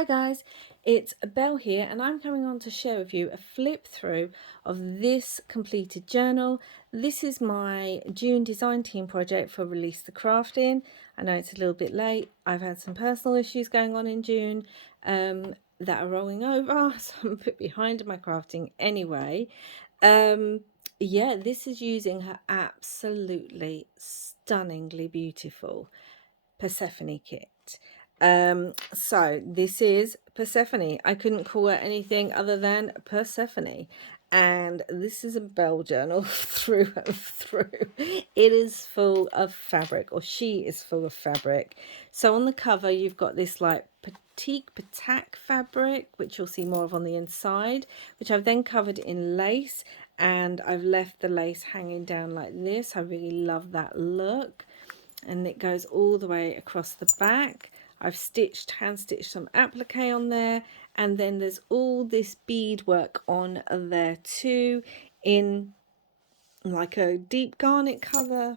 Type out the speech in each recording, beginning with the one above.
Hi guys, it's Belle here and I'm coming on to share with you a flip through of this completed journal. This is my June design team project for Release the Craftin. I know it's a little bit late. I've had some personal issues going on in June that are rolling over, so I'm a bit behind in my crafting anyway. Yeah, this is using her absolutely stunningly beautiful Persephone kit. So this is Persephone. I couldn't call her anything other than Persephone. And this is a Belle journal through and through. It is full of fabric, or she is full of fabric. So on the cover, you've got this like patek fabric, which you'll see more of on the inside, which I've then covered in lace, and I've left the lace hanging down like this. I really love that look. And it goes all the way across the back. I've hand stitched some applique on there, and then there's all this beadwork on there too, in like a deep garnet colour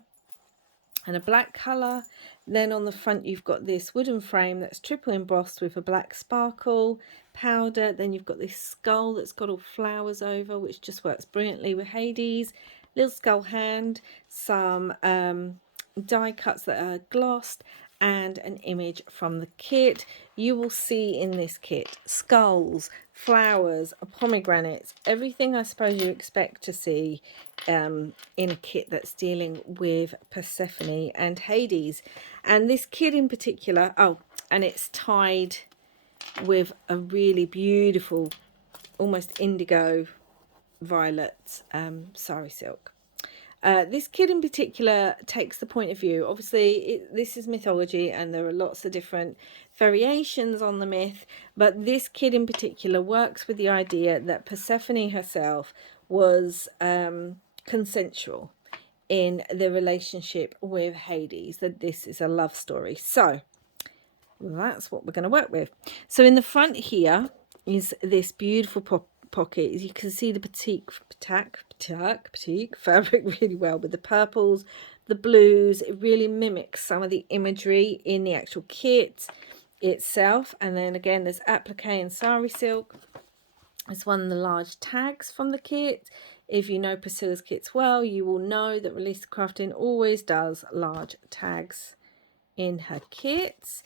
and a black colour. Then on the front you've got this wooden frame that's triple embossed with a black sparkle powder. Then you've got this skull that's got all flowers over, which just works brilliantly with Hades. Little skull hand, some die cuts that are glossed, and an image from the kit. You will see in this kit skulls, flowers, pomegranates, everything I suppose you expect to see in a kit that's dealing with Persephone and Hades. And this kit in particular, oh, and it's tied with a really beautiful, almost indigo violet sari silk. This kit in particular takes the point of view, obviously this is mythology and there are lots of different variations on the myth, but this kit in particular works with the idea that Persephone herself was consensual in the relationship with Hades, that this is a love story. So that's what we're going to work with. So in the front here is this beautiful pocket. As you can see, the petite fabric really well with the purples, the blues. It really mimics some of the imagery in the actual kit itself. And then again, there's applique and sari silk. It's one of the large tags from the kit. If you know Priscilla's kits well, you will know that Release the Craftin always does large tags in her kits.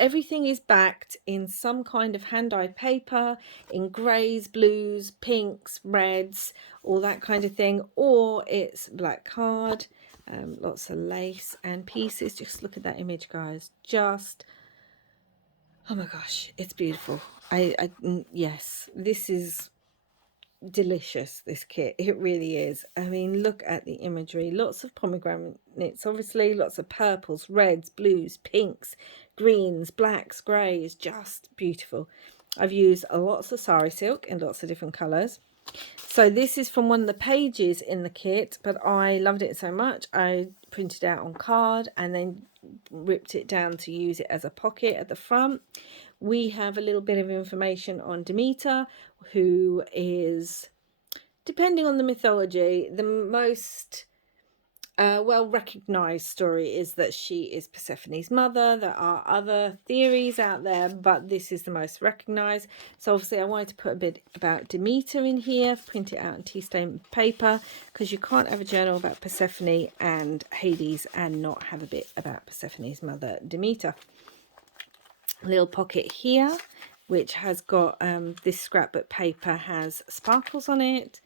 Everything is backed in some kind of hand-dyed paper in greys, blues, pinks, reds, all that kind of thing, or it's black card. Lots of lace and pieces. Just look at that image, guys. Just, oh my gosh, it's beautiful. Yes, this is delicious, this kit. It really is. I mean, look at the imagery. Lots of pomegranates, obviously, lots of purples, reds, blues, pinks, greens, blacks, greys. Just beautiful. I've used lots of sari silk in lots of different colors. So this is from one of the pages in the kit, but I loved it so much I printed out on card and then ripped it down to use it as a pocket at the front. We have a little bit of information on Demeter, who is, depending on the mythology, the most well recognized story is that she is Persephone's mother. There are other theories out there, but this is the most recognized. So obviously I wanted to put a bit about Demeter in here, print it out in tea stain paper, because you can't have a journal about Persephone and Hades and not have a bit about Persephone's mother, Demeter. Little pocket here, which has got this scrapbook paper has sparkles on it.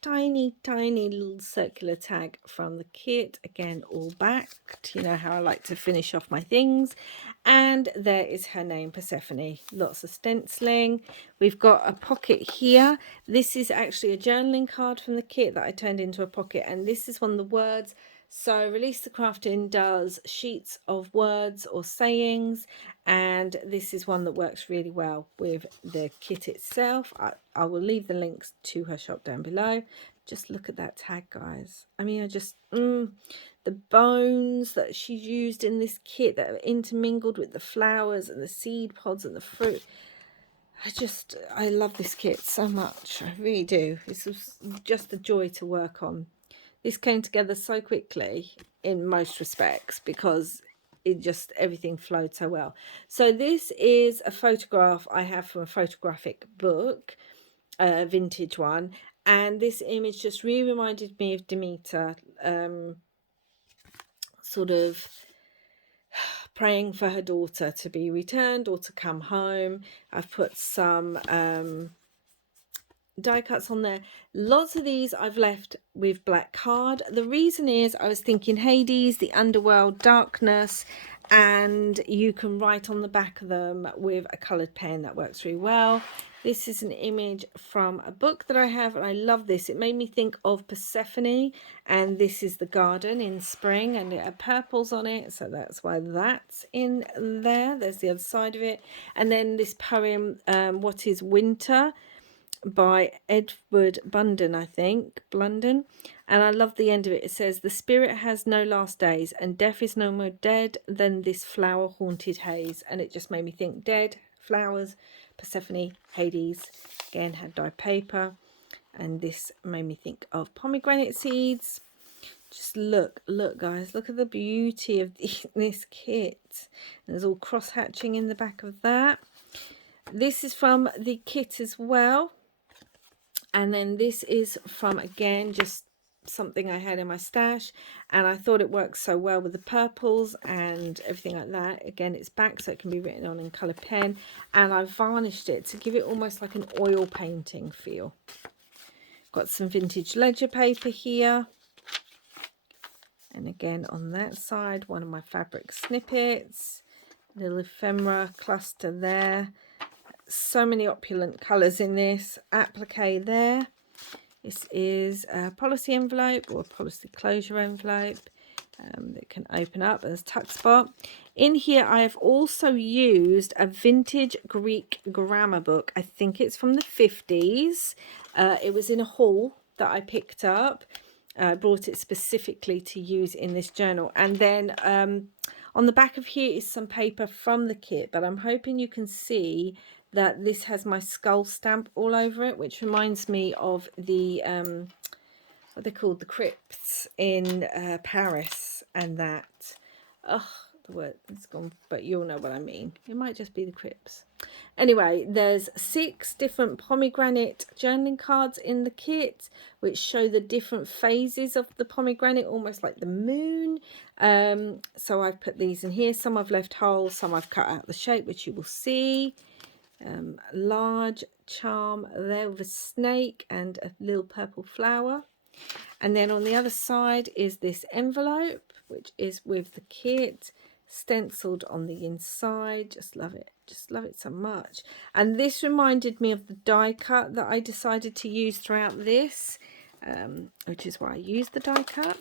Tiny little circular tag from the kit, again all backed. You know how I like to finish off my things. And there is her name, Persephone. Lots of stenciling. We've got a pocket here. This is actually a journaling card from the kit that I turned into a pocket, and this is one of the words. So Release the Craftin does sheets of words or sayings, and this is one that works really well with the kit itself. I will leave the links to her shop down below. Just look at that tag, guys. I mean, the bones that she's used in this kit that are intermingled with the flowers and the seed pods and the fruit. I love this kit so much. I really do. This was just a joy to work on. This came together so quickly in most respects because it just, everything flowed so well. So this is a photograph I have from a photographic book, a vintage one, and this image just really reminded me of Demeter, sort of praying for her daughter to be returned or to come home. I've put some die cuts on there. Lots of these I've left with black card. The reason is I was thinking Hades, the underworld, darkness, and you can write on the back of them with a coloured pen. That works really well. This is an image from a book that I have, and I love this. It made me think of Persephone, and this is the garden in spring, and it had purples on it, so that's why that's in there. There's the other side of it. And then this poem, What is Winter, by Edward Blunden, I think, Blunden. And I love the end of it. It says, the spirit has no last days, and death is no more dead than this flower haunted haze. And it just made me think dead, flowers, Persephone, Hades. Again, had dyed paper. And this made me think of pomegranate seeds. Just look guys, look at the beauty of this kit. And there's all cross hatching in the back of that. This is from the kit as well. And then this is from, again, just something I had in my stash, and I thought it works so well with the purples and everything like that. Again, it's back so it can be written on in colour pen, and I varnished it to give it almost like an oil painting feel. Got some vintage ledger paper here, and again on that side, one of my fabric snippets, little ephemera cluster there. So many opulent colours in this. Applique there. This is a policy envelope or a policy closure envelope that can open up as tuck spot. In here I have also used a vintage Greek grammar book. I think it's from the 50s. It was in a haul that I picked up. I brought it specifically to use in this journal. And then on the back of here is some paper from the kit, but I'm hoping you can see that this has my skull stamp all over it, which reminds me of the what they're called, the crypts in Paris, and that, oh, the word is gone, but you'll know what I mean. It might just be the crypts. Anyway, there's 6 different pomegranate journaling cards in the kit, which show the different phases of the pomegranate, almost like the moon. So I've put these in here. Some I've left whole, some I've cut out the shape, which you will see. Large charm there with a snake and a little purple flower. And then on the other side is this envelope, which is with the kit stenciled on the inside. Just love it so much. And this reminded me of the die cut that I decided to use throughout this, which is why I used the die cut.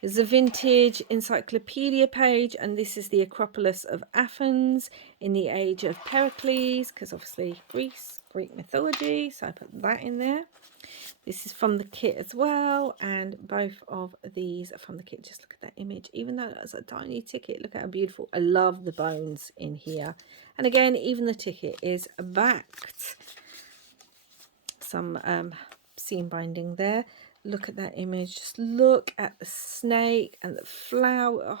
There's a vintage encyclopedia page, and this is the Acropolis of Athens in the age of Pericles, because obviously Greek mythology, so I put that in there. This is from the kit as well, and both of these are from the kit. Just look at that image. Even though that's a tiny ticket, look at how beautiful. I love the bones in here. And again, even the ticket is backed. Some seam binding there. Look at that image. Just look at the snake and the flower. Oh,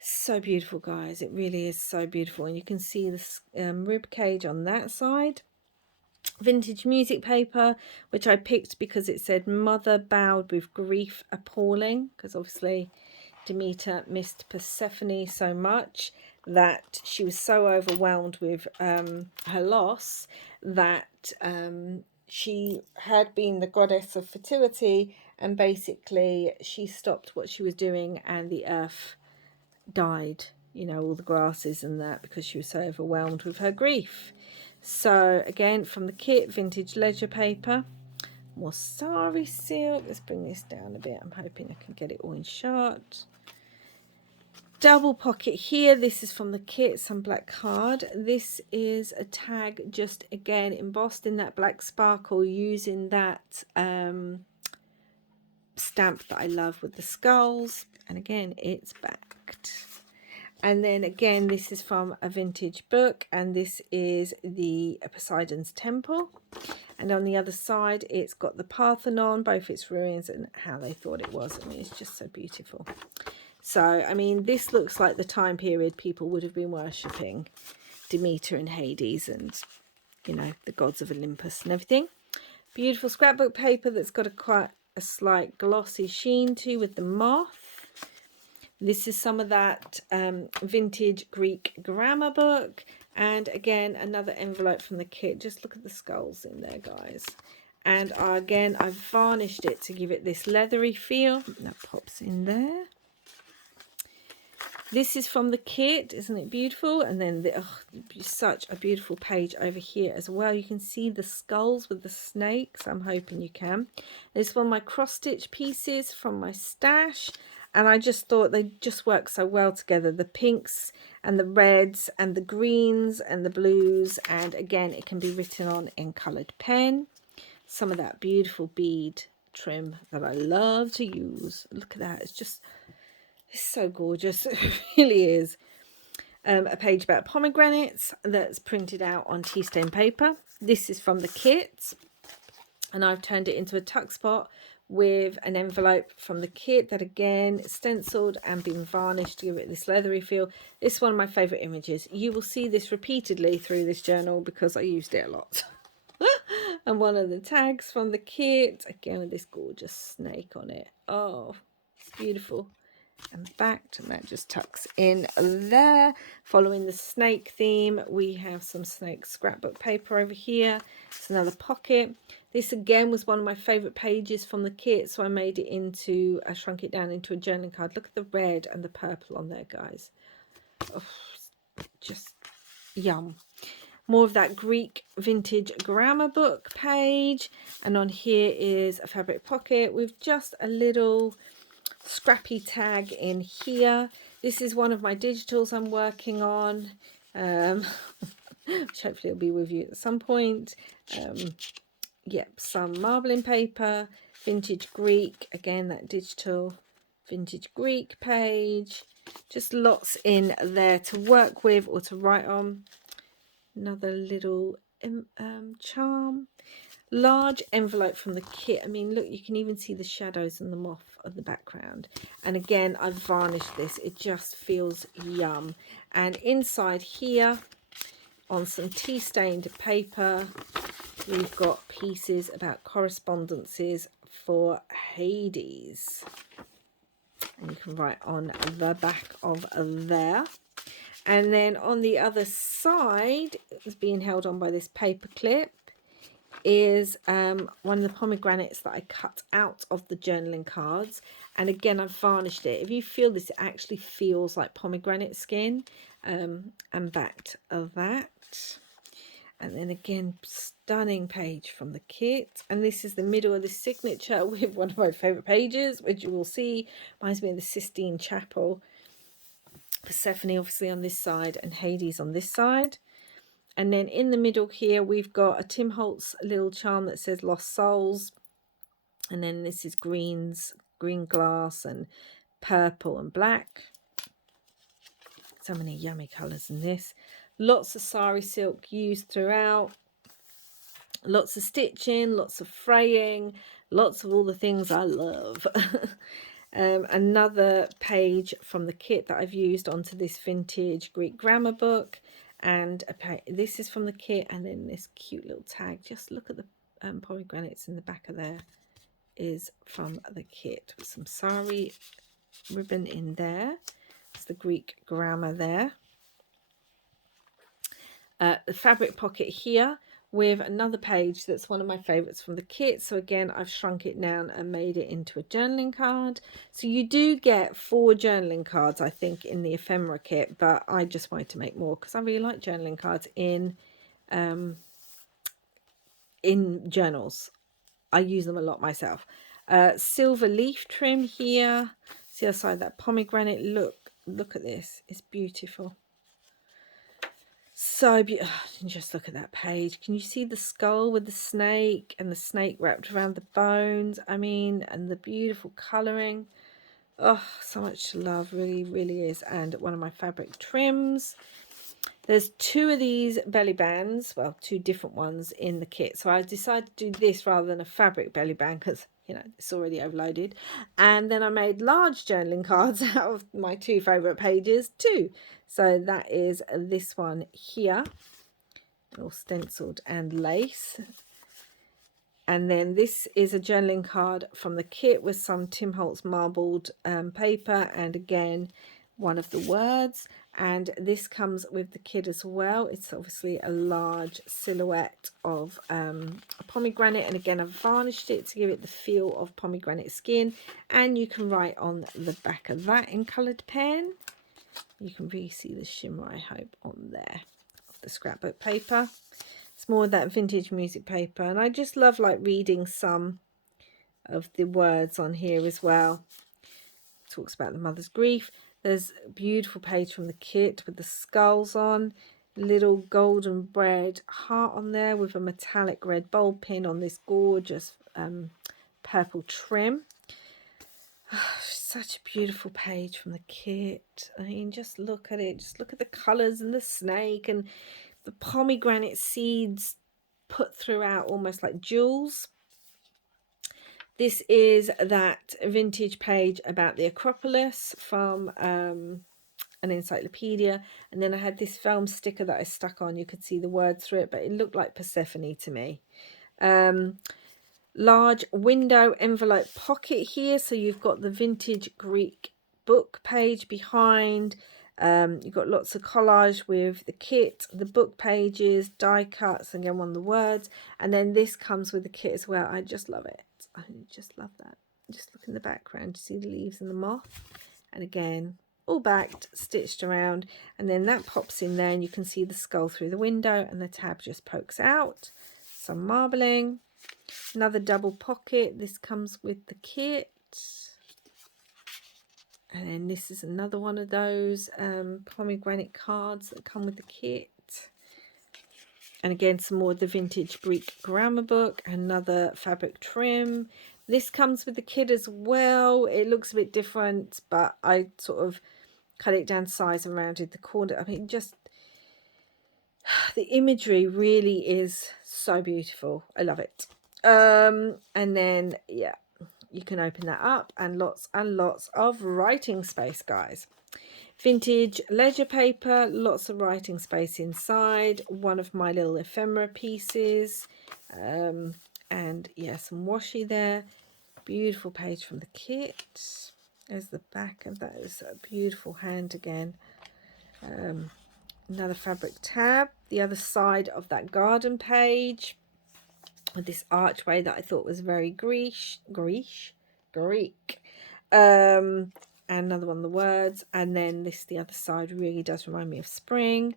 so beautiful, guys. It really is so beautiful. And you can see the rib cage on that side. Vintage music paper, which I picked because it said mother bowed with grief appalling, because obviously Demeter missed Persephone so much that she was so overwhelmed with her loss that she had been the goddess of fertility, and basically she stopped what she was doing and the earth died, you know, all the grasses and that, because she was so overwhelmed with her grief. So again, from the kit, vintage ledger paper, more sari silk. Let's bring this down a bit. I'm hoping I can get it all in shot. Double pocket here. This is from the kit, some black card. This is a tag, just again embossed in that black sparkle, using that stamp that I love with the skulls. And again, it's backed. And then again, this is from a vintage book, and this is the Poseidon's Temple. And on the other side, it's got the Parthenon, both its ruins and how they thought it was. I mean, it's just so beautiful. So, I mean, this looks like the time period people would have been worshipping Demeter and Hades and, you know, the gods of Olympus and everything. Beautiful scrapbook paper that's got quite a slight glossy sheen to with the moth. This is some of that vintage Greek grammar book. And again, another envelope from the kit. Just look at the skulls in there, guys. And again, I've varnished it to give it this leathery feel. That pops in there. This is from the kit, isn't it beautiful? And then such a beautiful page over here as well. You can see the skulls with the snakes. I'm hoping you can. This is one of my cross stitch pieces from my stash, and I just thought they just work so well together. The pinks and the reds and the greens and the blues, and again it can be written on in coloured pen. Some of that beautiful bead trim that I love to use. Look at that. It's so gorgeous. It really is. A page about pomegranates that's printed out on tea stain paper. This is from the kit, and I've turned it into a tuck spot with an envelope from the kit that again stenciled and been varnished to give it this leathery feel. This is one of my favourite images. You will see this repeatedly through this journal because I used it a lot. And one of the tags from the kit, again with this gorgeous snake on it. Oh, it's beautiful. And backed, and that just tucks in there. Following the snake theme, we have some snake scrapbook paper over here. It's another pocket. This again was one of my favorite pages from the kit, so I made it into, I shrunk it down into a journaling card. Look at the red and the purple on there, guys. Oh, just yum. More of that Greek vintage grammar book page, and on here is a fabric pocket with just a little scrappy tag in here. This is one of my digitals I'm working on, which hopefully will be with you at some point. Yep, some marbling paper, vintage Greek, again that digital vintage Greek page. Just lots in there to work with or to write on. Another little charm. Large envelope from the kit. I mean, look, you can even see the shadows and the moth of the background. And again, I've varnished this. It just feels yum. And inside here, on some tea stained paper, we've got pieces about correspondences for Hades. And you can write on the back of there. And then on the other side, it's being held on by this paper clip, is one of the pomegranates that I cut out of the journaling cards. And again, I've varnished it. If you feel this, it actually feels like pomegranate skin. And backed of that. And then again, stunning page from the kit. And this is the middle of the signature with one of my favourite pages, which you will see reminds me of the Sistine Chapel. Persephone obviously on this side and Hades on this side. And then in the middle here, we've got a Tim Holtz little charm that says Lost Souls. And then this is green glass and purple and black. So many yummy colours in this. Lots of sari silk used throughout. Lots of stitching, lots of fraying, lots of all the things I love. Another page from the kit that I've used onto this vintage Greek grammar book. And this is from the kit, and then this cute little tag. Just look at the pomegranates in the back of there is from the kit with some sari ribbon in there. It's the Greek grammar there. The fabric pocket here with another page that's one of my favorites from the kit. So again, I've shrunk it down and made it into a journaling card. So you do get 4 journaling cards, I think, in the ephemera kit, but I just wanted to make more because I really like journaling cards in journals. I use them a lot myself. Silver leaf trim here. See the other side, that pomegranate. Look at this. It's beautiful. So beautiful. Just look at that page. Can you see the skull with the snake and the snake wrapped around the bones? I mean, and the beautiful colouring. Oh, so much to love. Really, really is. And one of my fabric trims. There's 2 of these belly bands. Well, 2 different ones in the kit. So I decided to do this rather than a fabric belly band because, you know, it's already overloaded. And then I made large journaling cards out of my 2 favourite pages too. So that is this one here, all stenciled and lace. And then this is a journaling card from the kit with some Tim Holtz marbled paper, and again one of the words. And this comes with the kit as well. It's obviously a large silhouette of a pomegranate, and again I've varnished it to give it the feel of pomegranate skin. And you can write on the back of that in coloured pen. You can really see the shimmer, I hope, on there of the scrapbook paper. It's more of that vintage music paper, and I just love like reading some of the words on here as well. It talks about the mother's grief. There's a beautiful page from the kit with the skulls on, little golden bread heart on there with a metallic red bulb pin on this gorgeous purple trim. Such a beautiful page from the kit. I mean, just look at it. Just look at the colours and the snake and the pomegranate seeds put throughout almost like jewels. This is that vintage page about the Acropolis from an encyclopedia. And then I had this film sticker that I stuck on. You could see the words through it, but it looked like Persephone to me. Large window envelope pocket here. So you've got the vintage Greek book page behind. You've got lots of collage with the kit, the book pages, die cuts, and again one of the words. And then this comes with the kit as well. I just love it. I just love that. Just look in the background to see the leaves and the moth. And again, all backed, stitched around. And then that pops in there and you can see the skull through the window and the tab just pokes out. Some marbling. Another double pocket. This comes with the kit. And then this is another one of those pomegranate cards that come with the kit. And again, some more of the vintage Greek grammar book. Another fabric trim. This comes with the kit as well. It looks a bit different, but I sort of cut it down to size and rounded the corner. I mean, just the imagery really is so beautiful. I love it. And then, yeah, you can open that up and lots of writing space, guys. Vintage ledger paper, lots of writing space inside. One of my little ephemera pieces. And yeah, some washi there. Beautiful page from the kit. There's the back of that. It's a beautiful hand again. Another fabric tab. The other side of that garden page. With this archway that I thought was very Greek. And another one of the words. And then this, the other side, really does remind me of spring.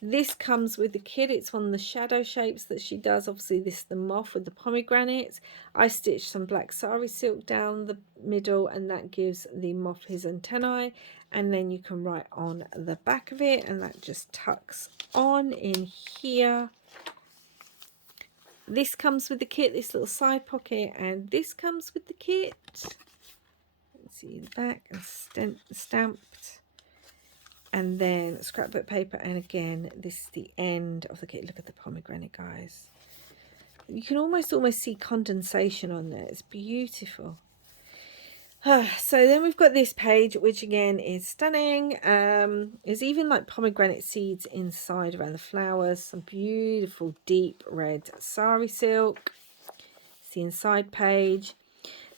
This comes with the kit. It's one of the shadow shapes that she does. Obviously, this is the moth with the pomegranates. I stitched some black sari silk down the middle, and that gives the moth his antennae. And then you can write on the back of it, and that just tucks on in here. This comes with the kit, this little side pocket, and this comes with the kit. Let's see the back and stamped. And then scrapbook paper, and again, this is the end of the kit. Look at the pomegranate, guys. You can almost see condensation on there. It's beautiful. So then we've got this page, which again is stunning. There's even like pomegranate seeds inside around the flowers. Some beautiful deep red sari silk. It's the inside page.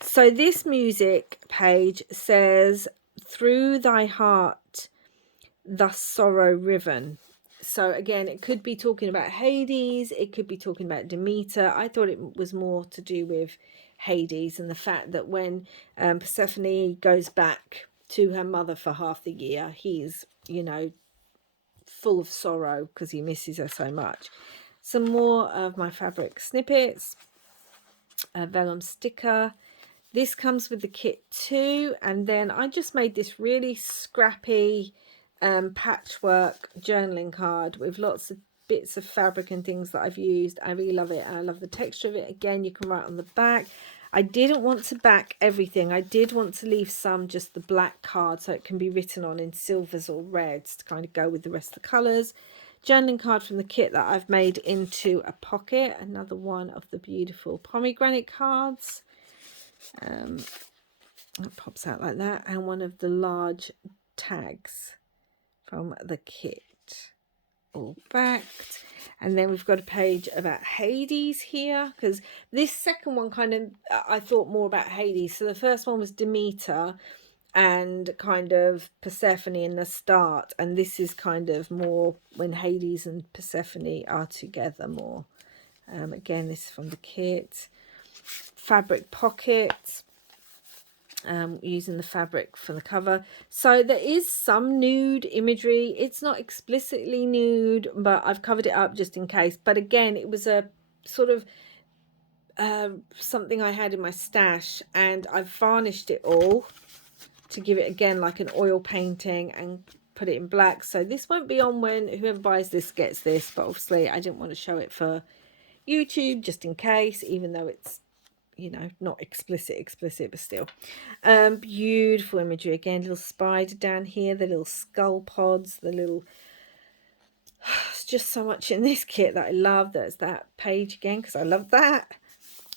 So this music page says, "Through thy heart, thus sorrow riven." So again, it could be talking about Hades. It could be talking about Demeter. I thought it was more to do with Hades and the fact that when Persephone goes back to her mother for half the year, he's, you know, full of sorrow because he misses her so much. Some more of my fabric snippets, a vellum sticker. This comes with the kit too, and then I just made this really scrappy patchwork journaling card with lots of bits of fabric and things that I've used. I really love it, and I love the texture of it. Again, you can write on the back. I didn't want to back everything. I did want to leave some just the black card so it can be written on in silvers or reds to kind of go with the rest of the colours. Journaling card from the kit that I've made into a pocket. Another one of the beautiful pomegranate cards. It pops out like that, and one of the large tags from the kit, all backed. And then we've got a page about Hades here, because this second one kind of, I thought more about Hades. So the first one was Demeter and kind of Persephone in the start, and this is kind of more when Hades and Persephone are together more. Again, this is from the kit. Fabric pocket, using the fabric for the cover. So there is some nude imagery. It's not explicitly nude, but I've covered it up just in case. But again, it was a sort of something I had in my stash, and I've varnished it all to give it again like an oil painting and put it in black. So this won't be on when whoever buys this gets this, but obviously I didn't want to show it for YouTube just in case, even though it's, you know, not explicit, but still. Beautiful imagery again. Little spider down here, the little skull pods, the little it's just so much in this kit that I love. There's that page again because I love that.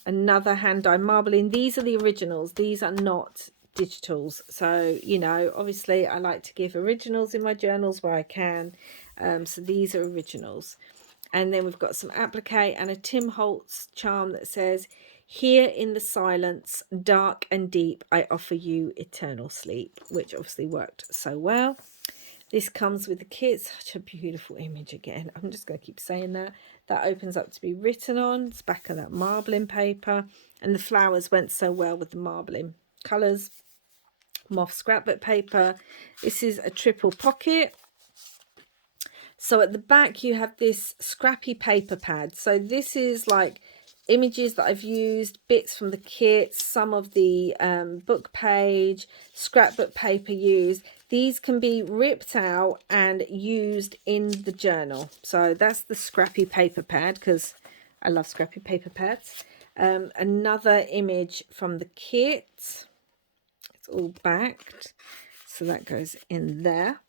Another hand dyed marbling. These are the originals, these are not digitals. So, you know, obviously I like to give originals in my journals where I can. So these are originals. And then we've got some applique and a Tim Holtz charm that says, "Here in the silence, dark and deep, I offer you eternal sleep," which obviously worked so well. This comes with the kit. Such a beautiful image again. I'm just going to keep saying that. That opens up to be written on. It's back of that marbling paper. And the flowers went so well with the marbling colours. Moth scrapbook paper. This is a triple pocket. So at the back you have this scrappy paper pad. So this is like images that I've used, bits from the kit, some of the book page, scrapbook paper used. These can be ripped out and used in the journal. So that's the scrappy paper pad, because I love scrappy paper pads. Another image from the kit. It's all backed, so that goes in there.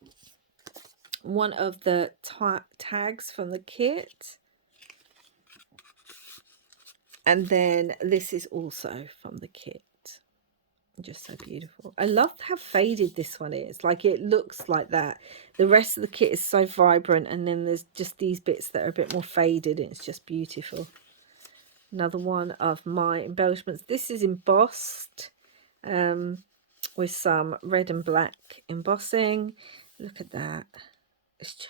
One of the tags from the kit. And then this is also from the kit. Just so beautiful. I love how faded this one is. Like, it looks like that. The rest of the kit is so vibrant, and then there's just these bits that are a bit more faded, and it's just beautiful. Another one of my embellishments. This is embossed with some red and black embossing. Look at that. It's just,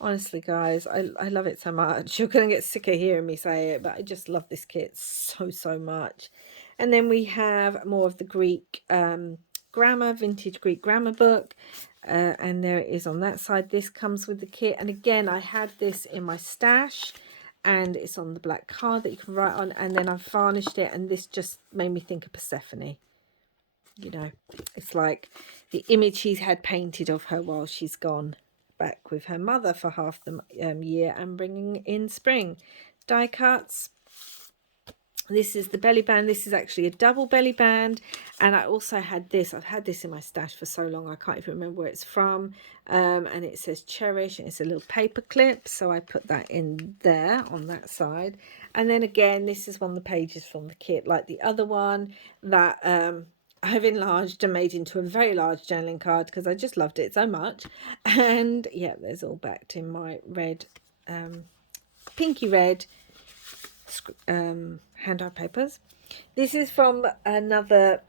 honestly, guys, I love it so much. You're going to get sick of hearing me say it, but I just love this kit so much. And then we have more of the Greek grammar, vintage Greek grammar book. And there it is on that side. This comes with the kit. And again, I had this in my stash, and it's on the black card that you can write on. And then I've varnished it, and this just made me think of Persephone. You know, it's like the image he's had painted of her while she's gone back with her mother for half the year and bringing in spring. Die cuts. This is the belly band. This is actually a double belly band, and I also had this. I've had this in my stash for so long I can't even remember where it's from. And it says cherish, and it's a little paper clip, so I put that in there on that side. And then again, this is one of the pages from the kit, like the other one that I've enlarged and made into a very large journaling card because I just loved it so much. And yeah, there's all backed in my red, pinky red hand-dyed papers. This is from another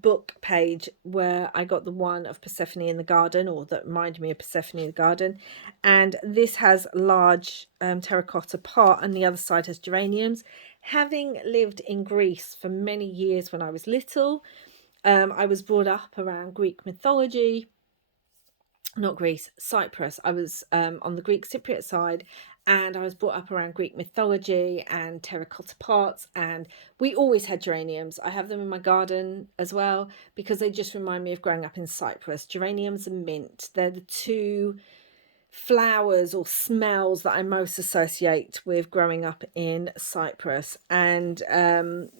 book page where I got the one of Persephone in the garden, or that reminded me of Persephone in the garden. And this has large terracotta pot, and the other side has geraniums. Having lived in Greece for many years when I was little, I was brought up around Greek mythology. Not Greece, Cyprus. I was on the Greek Cypriot side, and I was brought up around Greek mythology and terracotta pots, and we always had geraniums. I have them in my garden as well because they just remind me of growing up in Cyprus. Geraniums and mint, they're the two flowers or smells that I most associate with growing up in Cyprus. And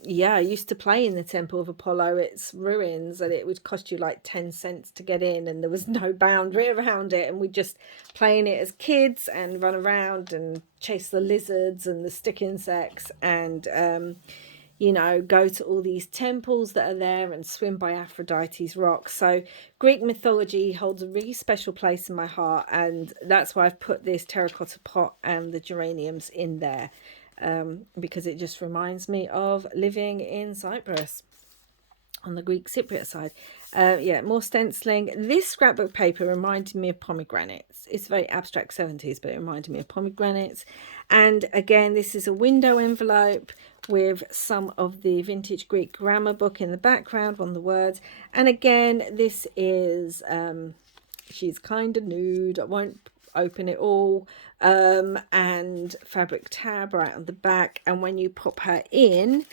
yeah, I used to play in the Temple of Apollo, its ruins, and it would cost you like 10 cents to get in, and there was no boundary around it, and we'd just play in it as kids and run around and chase the lizards and the stick insects. And you know, go to all these temples that are there and swim by Aphrodite's rock. So Greek mythology holds a really special place in my heart, and that's why I've put this terracotta pot and the geraniums in there, because it just reminds me of living in Cyprus on the Greek Cypriot side. Yeah, more stenciling. This scrapbook paper reminded me of pomegranates. It's very abstract 70s, but it reminded me of pomegranates. And again, this is a window envelope with some of the vintage Greek grammar book in the background, one of the words. And again, this is, she's kind of nude. I won't open it all. And fabric tab right on the back. And when you pop her in,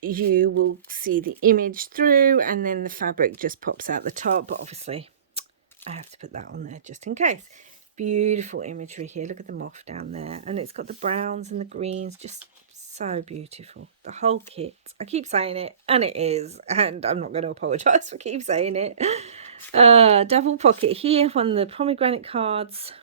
you will see the image through, and then the fabric just pops out the top. But obviously I have to put that on there just in case. Beautiful imagery here. Look at the moth down there, and it's got the browns and the greens, just so beautiful. The whole kit, I keep saying it, and it is, and I'm not going to apologize for keep saying it. Double pocket here, one of the pomegranate cards.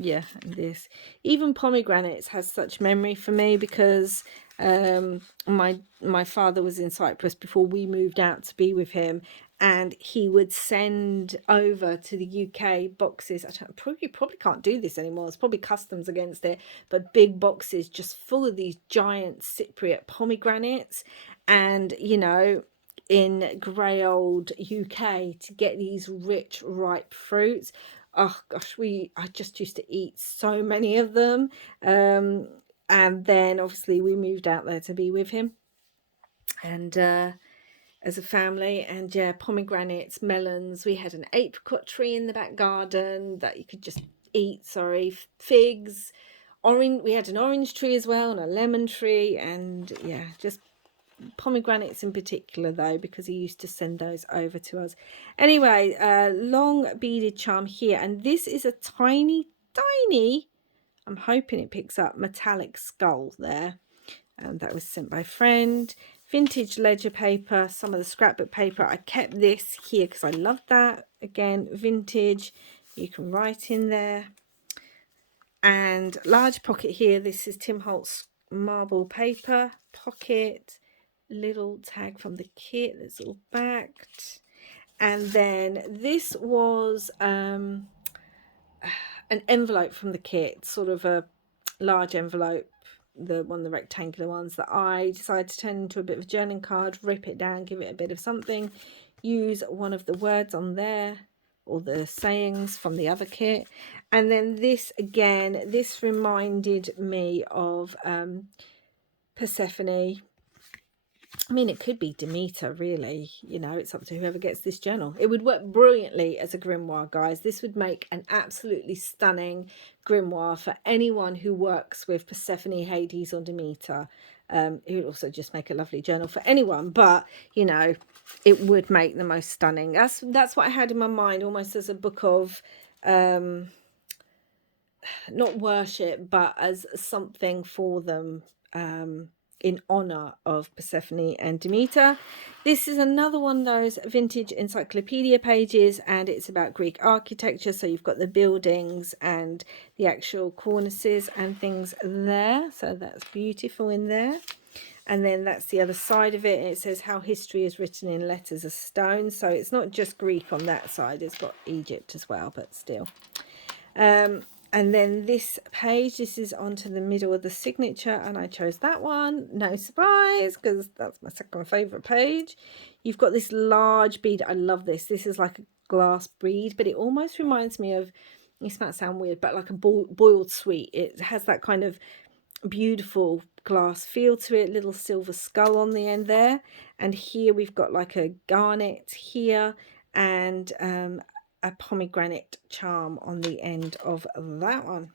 Yeah, and this, even pomegranates has such memory for me, because my father was in Cyprus before we moved out to be with him, and he would send over to the UK boxes. You probably can't do this anymore, it's probably customs against it, but big boxes just full of these giant Cypriot pomegranates. And you know, in grey old UK, to get these rich ripe fruits, oh gosh, I just used to eat so many of them. And then obviously we moved out there to be with him, and as a family. And yeah, pomegranates, melons, we had an apricot tree in the back garden that you could just eat. Sorry, figs, orange, we had an orange tree as well, and a lemon tree. And yeah, just pomegranates in particular though, because he used to send those over to us. Anyway, long beaded charm here, and this is a tiny, I'm hoping it picks up, metallic skull there, and that was sent by a friend. Vintage ledger paper, some of the scrapbook paper. I kept this here because I love that. Again, vintage, you can write in there. And large pocket here, this is Tim Holtz marble paper pocket, little tag from the kit that's all backed. And then this was an envelope from the kit, sort of a large envelope, the rectangular ones, that I decided to turn into a bit of a journaling card, rip it down, give it a bit of something, use one of the words on there or the sayings from the other kit. And then this, again, this reminded me of Persephone. I mean, it could be Demeter, really. You know, it's up to whoever gets this journal. It would work brilliantly as a grimoire, guys. This would make an absolutely stunning grimoire for anyone who works with Persephone, Hades, or Demeter. It would also just make a lovely journal for anyone. But, you know, it would make the most stunning. That's what I had in my mind, almost as a book of, not worship, but as something for them, in honor of Persephone and Demeter. This is another one of those vintage encyclopedia pages, and it's about Greek architecture. So you've got the buildings and the actual cornices and things there. So that's beautiful in there. And then that's the other side of it. It says how history is written in letters of stone. So it's not just Greek on that side. It's got Egypt as well, but still. And then this page, this is onto the middle of the signature, and I chose that one. No surprise, because that's my second favourite page. You've got this large bead. I love this. This is like a glass bead, but it almost reminds me of, this might sound weird, but like a boiled sweet. It has that kind of beautiful glass feel to it, little silver skull on the end there. And here we've got like a garnet here, and a pomegranate charm on the end of that one.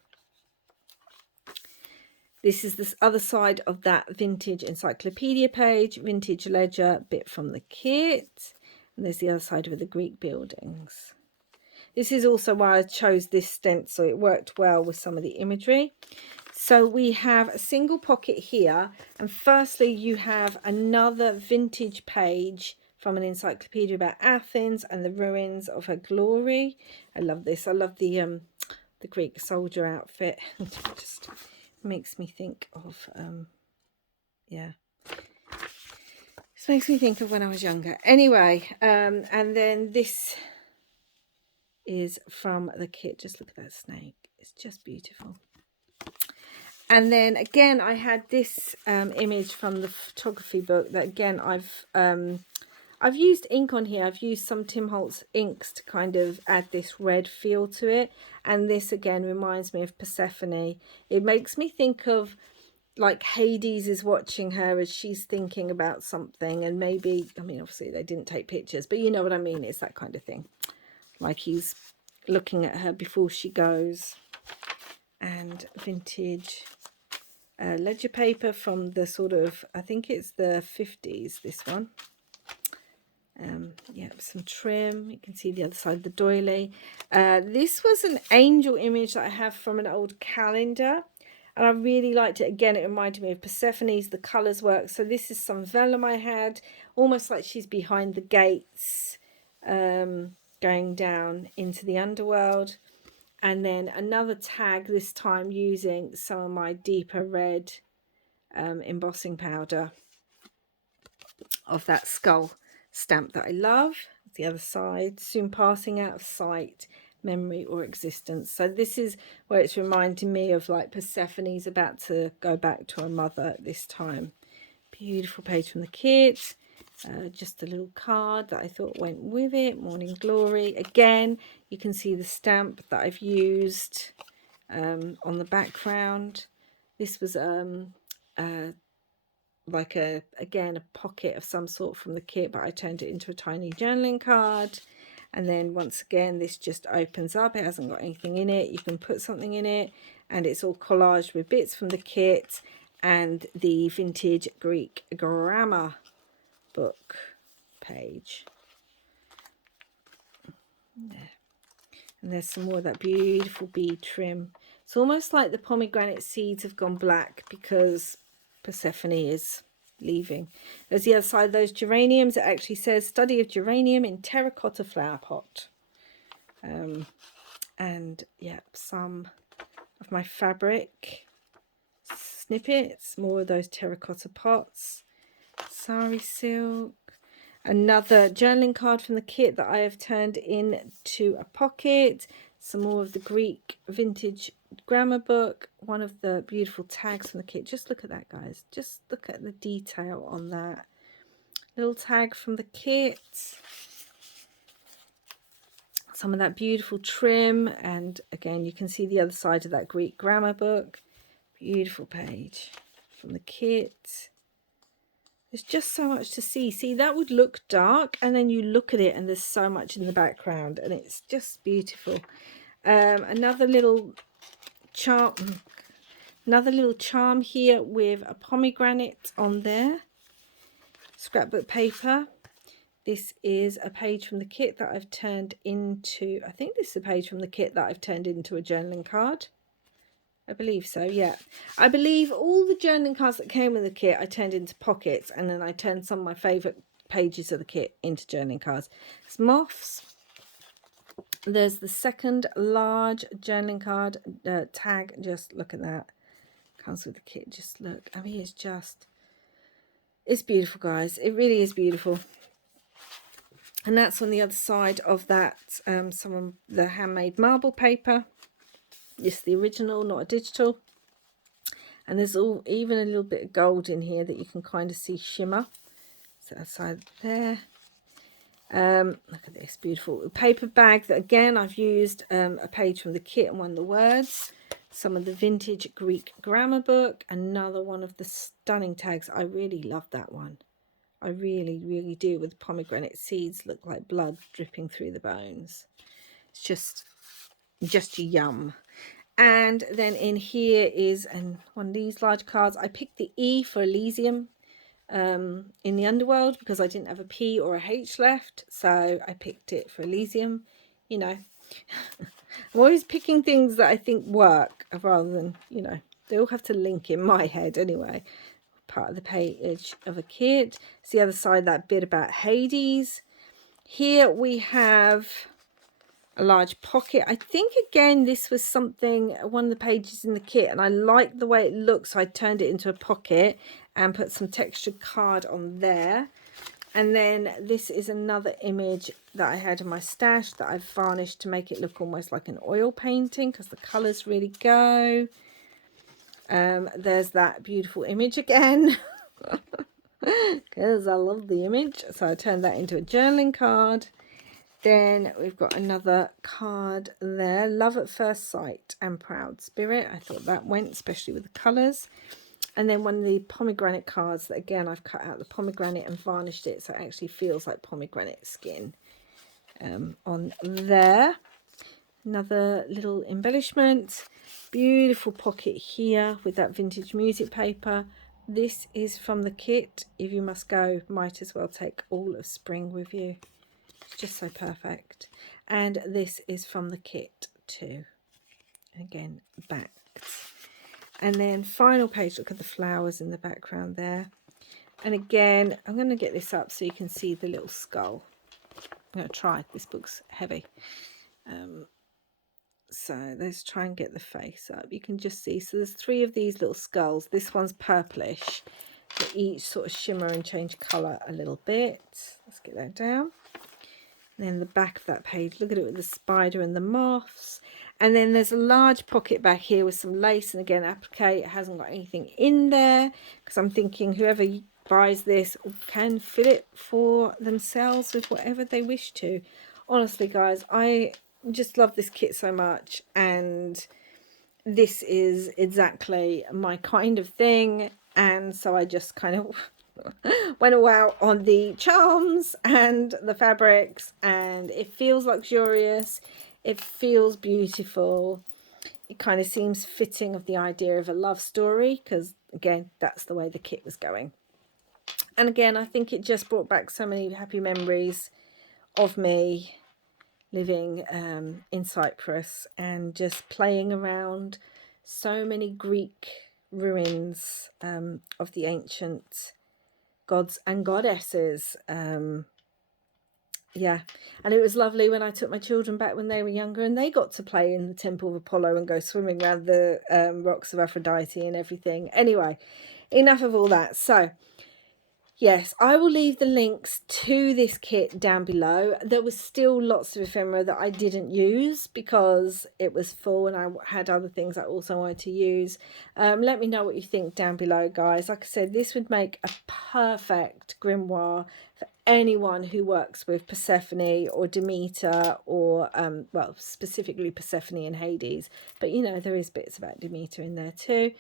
This is this other side of that vintage encyclopedia page, vintage ledger, bit from the kit. And there's the other side of the Greek buildings. This is also why I chose this stencil. It worked well with some of the imagery. So we have a single pocket here. And firstly, you have another vintage page from an encyclopedia about Athens and the ruins of her glory. I love this. I love the Greek soldier outfit. Just makes me think of, yeah. This makes me think of when I was younger. Anyway, and then this is from the kit. Just look at that snake. It's just beautiful. And then again, I had this image from the photography book that again, I've used ink on here. I've used some Tim Holtz inks to kind of add this red feel to it. And this again reminds me of Persephone. It makes me think of like Hades is watching her as she's thinking about something, and maybe, I mean, obviously they didn't take pictures, but you know what I mean. It's that kind of thing. Like he's looking at her before she goes. And vintage ledger paper from the sort of, I think it's the 50s, this one. Yeah, some trim. You can see the other side of the doily. This was an angel image that I have from an old calendar, and I really liked it. Again, it reminded me of Persephone's. The colours work. So this is some vellum I had, almost like she's behind the gates, going down into the underworld. And then another tag, this time using some of my deeper red embossing powder of that skull stamp that I love. The other side, soon passing out of sight, memory or existence. So this is where it's reminding me of like Persephone's about to go back to her mother at this time. Beautiful page from the kit. Just a little card that I thought went with it. Morning Glory. Again, you can see the stamp that I've used on the background. This was like again a pocket of some sort from the kit, but I turned it into a tiny journaling card. And then once again, this just opens up. It hasn't got anything in it. You can put something in it, and it's all collaged with bits from the kit and the vintage Greek grammar book page there. And there's some more of that beautiful bead trim. It's almost like the pomegranate seeds have gone black because Persephone is leaving. There's the other side of those geraniums. It actually says study of geranium in terracotta flower pot. And yeah, some of my fabric snippets, more of those terracotta pots. Sari silk. Another journaling card from the kit that I have turned into a pocket. Some more of the Greek vintage grammar book. One of the beautiful tags from the kit. Just look at that, guys. Just look at the detail on that. Little tag from the kit. Some of that beautiful trim. And again, you can see the other side of that Greek grammar book. Beautiful page from the kit. There's just so much to see. See, that would look dark, and then you look at it and there's so much in the background, and it's just beautiful. Another little charm here with a pomegranate on there. Scrapbook paper. This is a page from the kit that I've turned into, I think this is a page from the kit that I've turned into a journaling card. I believe so, yeah. I believe all the journaling cards that came with the kit I turned into pockets, and then I turned some of my favourite pages of the kit into journaling cards. It's moths. There's the second large journaling card tag. Just look at that. Comes with the kit. Just look. I mean, it's beautiful, guys. It really is beautiful. And that's on the other side of that, some of the handmade marble paper. It's the original, not a digital. And there's even a little bit of gold in here that you can kind of see shimmer. So that side there. Look at this beautiful paper bag that again I've used a page from the kit and one of the words. Some of the vintage Greek grammar book. Another one of the stunning tags. I really love that one. I really, really do, with pomegranate seeds look like blood dripping through the bones. It's just yum. And then in here is one of these large cards. I picked the E for Elysium in the underworld because I didn't have a P or a H left, so I picked it for Elysium. You know, I'm always picking things that I think work rather than, you know, they all have to link in my head anyway. Part of the page of a kit. It's the other side, that bit about Hades. Here we have a large pocket. I think again this was something, one of the pages in the kit, and I like the way it looks, so I turned it into a pocket and put some textured card on there. And then this is another image that I had in my stash that I've varnished to make it look almost like an oil painting because the colours really go. There's that beautiful image again because I love the image. So I turned that into a journaling card. Then we've got another card there, Love at First Sight and Proud Spirit. I thought that went, especially with the colours. And then one of the pomegranate cards that, again, I've cut out the pomegranate and varnished it so it actually feels like pomegranate skin on there. Another little embellishment. Beautiful pocket here with that vintage music paper. This is from the kit. If you must go, might as well take all of spring with you. It's just so perfect. And this is from the kit too. Again, backed. And then final page, look at the flowers in the background there. And again, I'm going to get this up so you can see the little skull. I'm going to try. This book's heavy. So let's try and get the face up. You can just see. So there's 3 of these little skulls. This one's purplish. They each sort of shimmer and change colour a little bit. Let's get that down. And then the back of that page, look at it with the spider and the moths. And then there's a large pocket back here with some lace. And again, applique, it hasn't got anything in there. Because I'm thinking whoever buys this can fill it for themselves with whatever they wish to. Honestly, guys, I just love this kit so much. And this is exactly my kind of thing. And so I just kind of went all out on the charms and the fabrics, and it feels luxurious, it feels beautiful, it kind of seems fitting of the idea of a love story, because again, that's the way the kit was going. And again, I think it just brought back so many happy memories of me living in Cyprus and just playing around so many Greek ruins of the ancient gods and goddesses. Yeah, and it was lovely when I took my children back when they were younger and they got to play in the Temple of Apollo and go swimming around the rocks of Aphrodite and everything. Anyway, enough of all that. So yes, I will leave the links to this kit down below. There was still lots of ephemera that I didn't use because it was full and I had other things I also wanted to use. Let me know what you think down below, guys. Like I said, this would make a perfect grimoire for anyone who works with Persephone or Demeter or, well, specifically Persephone and Hades. But, you know, there is bits about Demeter in there too.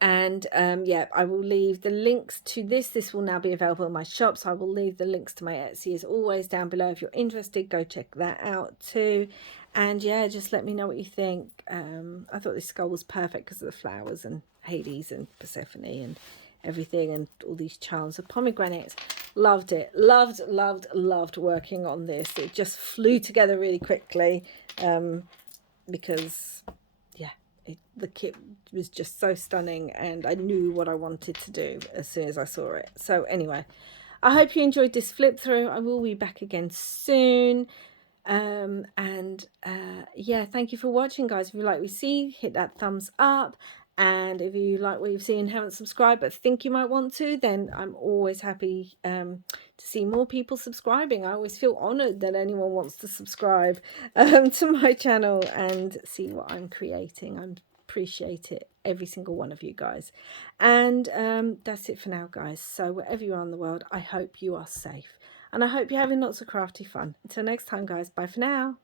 And yeah, I will leave the links to this will now be available in my shop, so I will leave the links to my Etsy as always down below. If you're interested, go check that out too. And yeah, just let me know what you think. I thought this skull was perfect because of the flowers and Hades and Persephone and everything, and all these charms of pomegranates. Loved it. Loved working on this. It just flew together really quickly because yeah, the kit was just so stunning and I knew what I wanted to do as soon as I saw it. So anyway, I hope you enjoyed this flip through. I will be back again soon. Yeah, thank you for watching, guys. If you like what you see, hit that thumbs up. And if you like what you've seen and haven't subscribed but think you might want to, then I'm always happy to see more people subscribing. I always feel honoured that anyone wants to subscribe to my channel and see what I'm creating. I appreciate it, every single one of you guys. And that's it for now, guys. So wherever you are in the world, I hope you are safe. And I hope you're having lots of crafty fun. Until next time, guys. Bye for now.